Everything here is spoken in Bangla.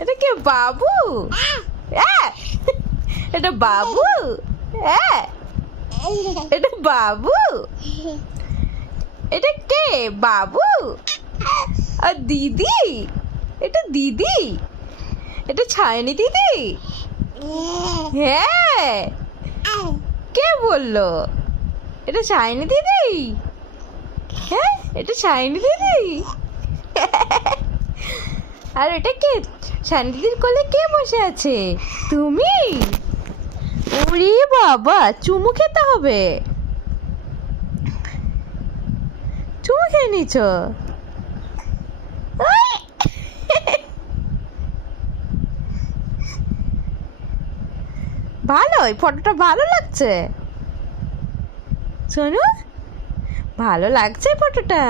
এটা কে বাবু? এটা বাবু? এটা বাবু? এটা কে বাবু? আর দিদি? এটা দিদি? এটা ছায়নি দিদি? হ্যাঁ, কে বললো? এটা ছায়নি দিদি? হ্যাঁ, এটা ছায়নি দিদি। আর এটা কে? ছায়নি দিদির কোলে কে বসে আছে? তুমি? ওরে বাবা, চুমু খেতে হবে। চুমু খেয়ে নিছ? ভালো, এই ফটোটা ভালো লাগছে। শোনো, ভালো লাগছে ফটোটা।